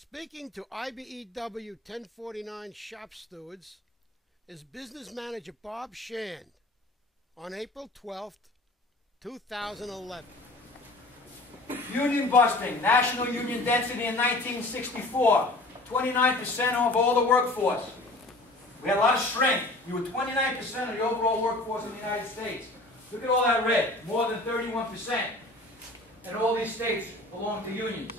Speaking to IBEW 1049 shop stewards is business manager Bob Shand on April 12th, 2011. Union busting, national union density in 1964, 29% of all the workforce. We had a lot of strength. We were 29% of the overall workforce in the United States. Look at all that red, more than 31%. And all these states belong to unions.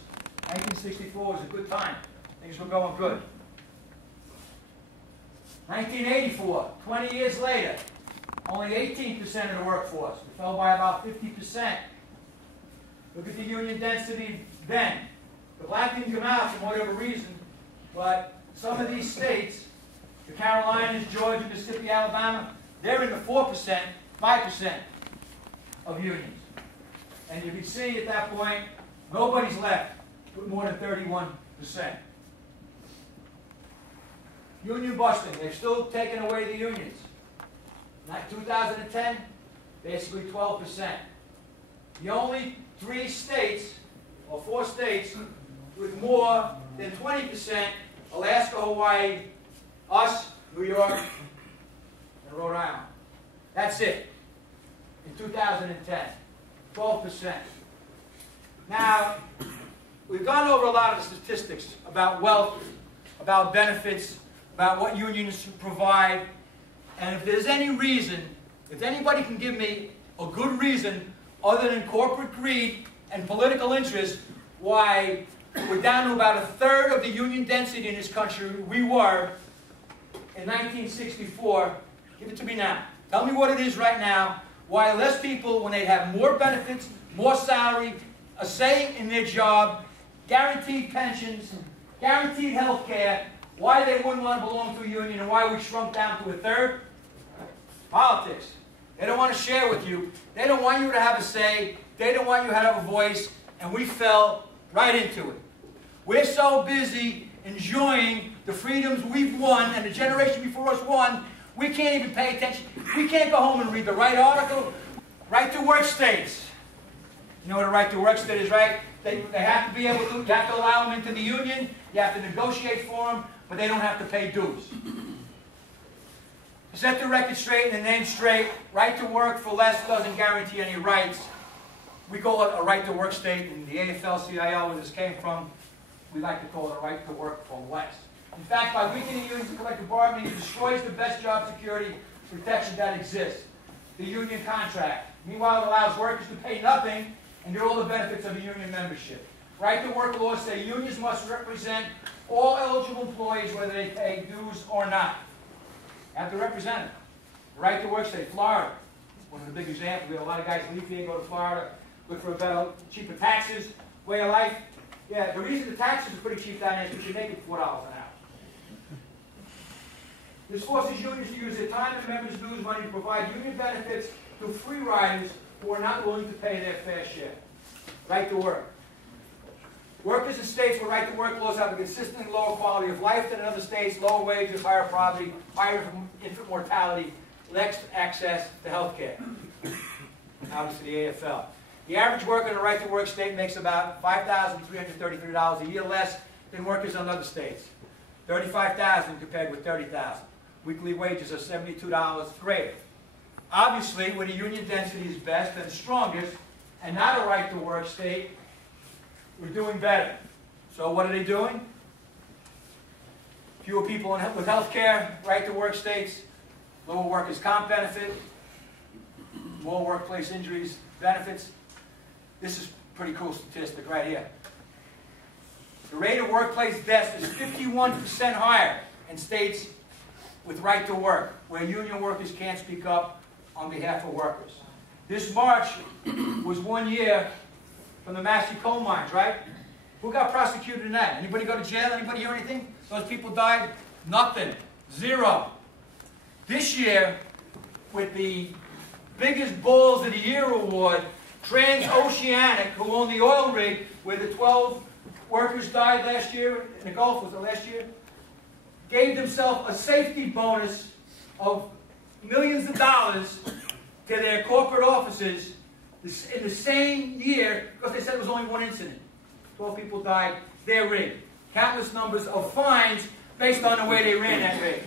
1964 was a good time. Things were going good. 1984, 20 years later, only 18% of the workforce. We fell by about 50%. Look at the union density then. The black didn't come out for whatever reason, but some of these states, the Carolinas, Georgia, Mississippi, Alabama, they're in the 4%, 5% of unions. And you can see at that point, nobody's left with more than 31%. Union busting, they've still taken away the unions. Not 2010, basically 12%. The only 3 states, or 4 states, with more than 20%, Alaska, Hawaii, us, New York, and Rhode Island. That's it. In 2010, 12%. Now, we've gone over a lot of statistics about wealth, about benefits, about what unions provide, and if there's any reason, if anybody can give me a good reason other than corporate greed and political interest why we're down to about 1/3 of the union density in this country we were in 1964, give it to me now. Tell me what it is right now, why less people, when they have more benefits, more salary, a say in their job, guaranteed pensions, guaranteed health care, why they wouldn't want to belong to a union and why we shrunk down to 1/3? Politics. They don't want to share with you. They don't want you to have a say. They don't want you to have a voice, and we fell right into it. We're so busy enjoying the freedoms we've won and the generation before us won, we can't even pay attention. We can't go home and read the right article. Right to work states. You know what a right to work state is, right? They have to be able to, you have to allow them into the union, you have to negotiate for them, but they don't have to pay dues. To set the record straight and the name straight, right to work for less doesn't guarantee any rights. We call it a right to work state, and the AFL-CIO, where this came from, we like to call it a right to work for less. In fact, by weakening unions and collective bargaining, it destroys the best job security protection that exists, the union contract. Meanwhile, it allows workers to pay nothing and get all the benefits of a union membership. Right to work laws say unions must represent all eligible employees whether they pay dues or not. Have to represent them. Right to work state, Florida. One of the big examples. We have a lot of guys leave here, go to Florida, look for better, cheaper taxes, way of life. Yeah, the reason the taxes are pretty cheap down there is because you make it $4 an hour. This forces unions to use their time and members' dues money to provide union benefits to free riders who are not willing to pay their fair share. Right to work. Workers in states with right to work laws have a consistently lower quality of life than in other states, lower wages, higher poverty, higher infant mortality, less access to health care. Obviously the AFL. The average worker in a right to work state makes about $5,333 a year less than workers in other states. $35,000 compared with $30,000. Weekly wages are $72 greater. Obviously, where the union density is best and strongest, and not a right to work state, we're doing better. So what are they doing? Fewer people with health care, right to work states, lower workers' comp benefit, more workplace injuries benefits. This is a pretty cool statistic right here. The rate of workplace deaths is 51% higher in states with right to work, where union workers can't speak up on behalf of workers. This March was 1 year from the Massey coal mines, right? Who got prosecuted in that? Anybody go to jail? Anybody hear anything? Those people died? Nothing. 0. This year, with the biggest Balls of the Year award, Transoceanic, who owned the oil rig where the 12 workers died last year, in the Gulf, was it last year? Gave themselves a safety bonus of millions of dollars to their corporate offices in the same year, because they said it was only one incident. 12 people died, their rig. countless numbers of fines based on the way they ran that bank.